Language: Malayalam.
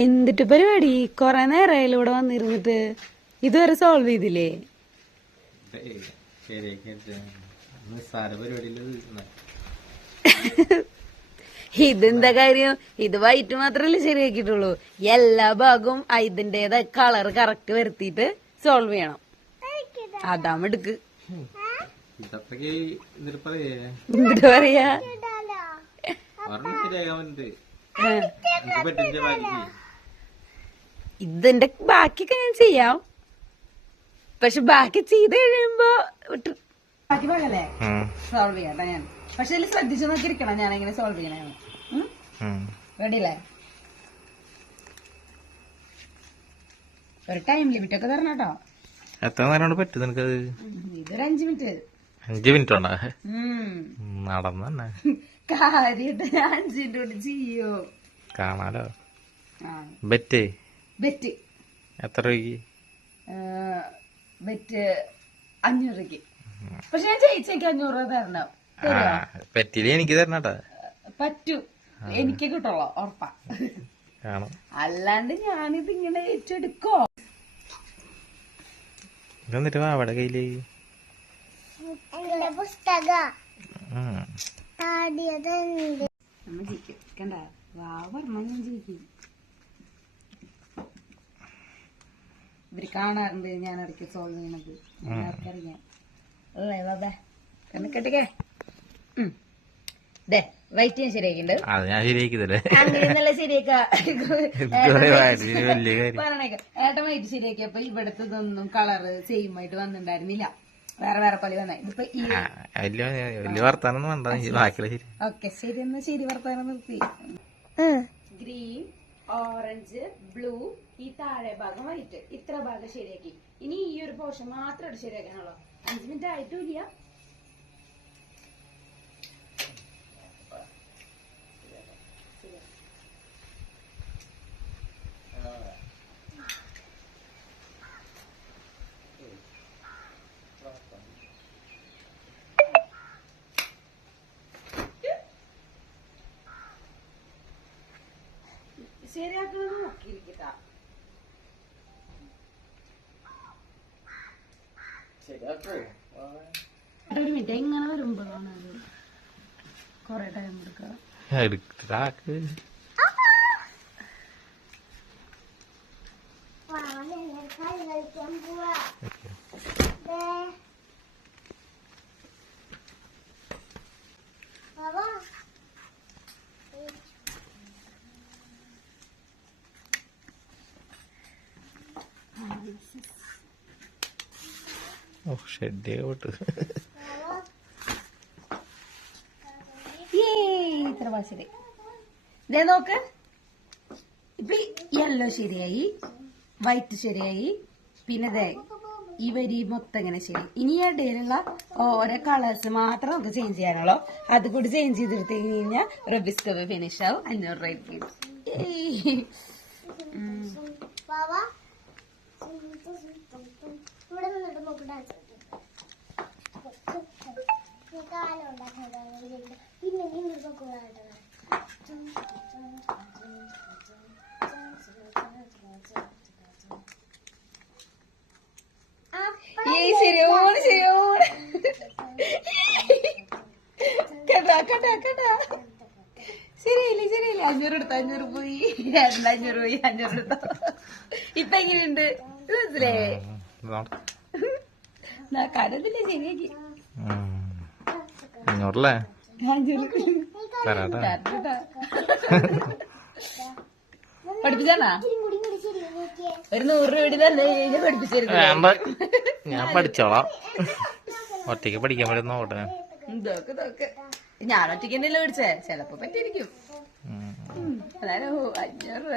എന്തിട്ട് പരിപാടി? കൊറേ നേരമായാലും ഇവിടെ വന്നിരുന്നിട്ട് ഇതുവരെ സോൾവ് ചെയ്തില്ലേ? ഇതെന്താ കാര്യം? ഇത് വൈറ്റ് മാത്രല്ലേ ശരിയാക്കിയിട്ടുള്ളൂ. എല്ലാ ഭാഗവും ഇതിന്റേതായ കളർ കറക്റ്റ് വരുത്തിയിട്ട് സോൾവ് ചെയ്യണം. അതാ എടുക്ക്. എന്നിട്ട് പറയാ ഇതിന്റെ ബാക്കിയൊക്കെ ഞാൻ ചെയ്യാം. പക്ഷെ ബാക്കി ചെയ്ത് കഴിയുമ്പോ ബാക്കി ഭാഗല്ലേ സോൾവ് ചെയ്യാം ഞാൻ. പക്ഷെ ഇതിൽ ശ്രദ്ധിച്ചു നോക്കിയിരിക്കണം ഞാൻ എങ്ങനെ സോൾവ് ചെയ്യണേ. റെഡിയല്ലേ? ഒരു ടൈം ലിമിറ്റ് ഒക്കെ തരണം കേട്ടോ. എത്ര നേരം പറ്റും നിനക്കത്? ഇതൊരു 5 മിനിറ്റ്. 5 മിനിറ്റ് ഉണ്ടോ? നടന്നെ കാര്യമായിട്ട് 5 മിനിറ്റ് കൊണ്ട് ചെയ്യോ? കാണാലോ. ബെറ്റ് ബെറ്റ് എത്ര രൂപയ്ക്ക്? ബെറ്റ് 500 രൂപയ്ക്ക്. പക്ഷെ ഞാൻ ചേച്ചിക്ക് 500 രൂപ തരണം. പറ്റില്ല എനിക്ക് തരണട്ടാ. പറ്റൂ, എനിക്ക് കിട്ടുള്ളൂ ഉറപ്പാ. അല്ലാണ്ട് ഞാനിത് ഇങ്ങനെ ഏറ്റെടുക്കോ? എന്നിട്ട് വാ അവിടെ കയ്യില് പുസ്തക നമ്മ ജയിക്കും. കണ്ട വാ പറഞ്ഞ ഞാൻ ജയിക്കും. ഇവര് കാണാറുണ്ട് ഞാൻ ഇടയ്ക്ക് സോൾവ് ചെയ്യണത്. ആർക്കറിയാം അല്ലേ ബാബേ? കെട്ടിക്കേ. വൈറ്റ് ഞാൻ ശരിയാക്കിണ്ട്. അങ്ങനെയൊന്നല്ല ശരിയാക്കാ. പറഞ്ഞേക്കാം ഏട്ടൻ വൈറ്റ് ശരിയാക്കിയപ്പോ ഇവിടുത്തെ ഇതൊന്നും കളറ് സെയിം ആയിട്ട് വന്നിട്ടുണ്ടായിരുന്നില്ല. വേറെ വേറെ പോലെ വന്നാ ഇതിപ്പോ ഓക്കെ ശരി. എന്നാ ശരി, വർത്താനം നിർത്തി. ഗ്രീൻ, ഓറഞ്ച്, ബ്ലൂ, ഈ താഴെ ഭാഗം വൈറ്റ്, ഇത്ര ഭാഗം ശരിയാക്കി. ഇനി ഈ ഒരു പോർഷൻ മാത്രം ശരിയാക്കാനുള്ളൂ. 5 മിനിറ്റ് ആയിട്ടുമില്ല. ശരിയാക്കുന്നത് നോക്കിയിരിക്കട്ടാ. ഒരു മിനിറ്റ് എങ്ങനെ വരുമ്പോഴാണ് കൊറേ ടൈം എടുക്കുക. ഇത്ര ശരി. ഇതേ നോക്ക്, ഇപ്പൊ യെല്ലോ ശരിയായി, വൈറ്റ് ശരിയായി, പിന്നെ ഇതേ ഈ വരി മൊത്തം ഇങ്ങനെ ശരി. ഇനി ഇടയിലുള്ള ഓരോ കളേഴ്സ് മാത്രം നമുക്ക് ചേഞ്ച് ചെയ്യാനുള്ളൂ. അത് കൂടി ചേഞ്ച് ചെയ്തെടുത്ത് കഴിഞ്ഞാൽ റബിസ്കോ ഫിനിഷ് ആവും. 500 രൂപ കിട്ടും. ശരിയോട് ശരിയോട് കേട്ടാ കേട്ടാ കേട്ടാ. ശരിയല്ലേ ശരിയല്ലേ? 500 എടുത്ത 500 പോയി, 500 പോയി, 500 എടുത്ത. ഇപ്പൊ എങ്ങനെയുണ്ട് മനസ്സിലായേ? കരത്തില്ല ശരിയാക്കി. 500 പഠിപ്പിച്ചാ ഒരു 100 രൂപ തന്നെ പഠിപ്പിച്ചിരുന്നു. ഞാൻ പഠിച്ചോളാം. ഒറ്റയ്ക്ക് പഠിക്കാൻ പറ്റും നോട്ടെ. ഞാൻ ഒറ്റയ്ക്ക് തന്നെയല്ലേ പഠിച്ചേ. ചിലപ്പോ പറ്റിയിരിക്കും. അതായത് 500 രൂപ